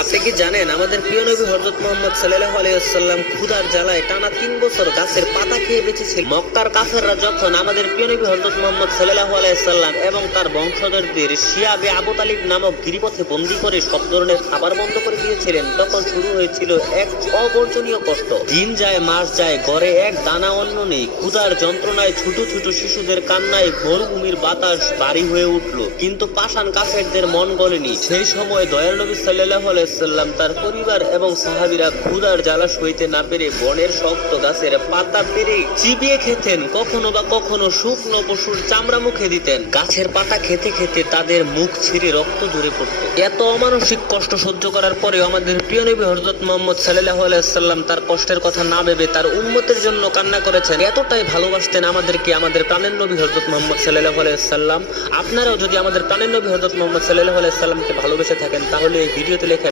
আপনি কি জানেন আমাদের প্রিয় নবী হযরত মুহাম্মদ সাল্লাল্লাহু আলাইহি ওয়াসাল্লাম ক্ষুধার জ্বালায় টানা 3 বছর গাছের পাতা খেয়ে বেঁচেছিল। মক্কার কাফেররা যখন আমাদের প্রিয় নবী হযরত মুহাম্মদ সাল্লাল্লাহু আলাইহি ওয়াসাল্লাম এবং তার বংশধরদের শিয়াবে আবু তালিব নামক গিরিপথে বন্দী করে সব ধরনের খাবার বন্ধ করে দিয়েছিলেন, তখন শুরু হয়েছিল এক অবর্জনীয় কষ্ট। দিন যায় মাস যায়, ঘরে এক দানা অন্ন নেই। ক্ষুধার যন্ত্রণায় ছোট ছোট শিশুদের কান্নায় মরুভূমির বাতাস ভারী হয়ে উঠল, কিন্তু পাষাণ কাফেরদের মন গলেনি। সেই সময় দয়াল নবী সাল্লাল্লাহু আলাইহি ওয়াসাল্লাম তার পরিবার এবং সাহাবীরা ক্ষুধার জ্বালা সইতে না পেরে বনের শক্ত গাছের পাতা পেরে চিবিয়ে খেতেন। কখনো বা কখনো শুকনো পশুর চামড়া মুখে দিতেন। গাছের পাতা খেতে খেতে তাদের মুখ ছিঁড়ে রক্ত ঝরে পড়ত। এত অমানসিক কষ্ট সহ্য করার পরেও আমাদের প্রিয় নবী হযরত মুহাম্মদ সাল্লাল্লাহু আলাইহি ওয়াসাল্লাম তার কষ্টের কথা না ভেবে তার উম্মতের জন্য কান্না করেছেন। এতটাই ভালোবাসতেন আমাদেরকে আমাদের প্রাণের নবী হযরত মুহাম্মদ সাল্লাল্লাহু আলাইহি ওয়াসাল্লাম। আপনারাও যদি আমাদের প্রাণের নবী হযরত মুহাম্মদ সাল্লাল্লাহু আলাইহি ওয়াসাল্লামকে ভালোবেসে থাকেন, তাহলে এই ভিডিওতে লেখা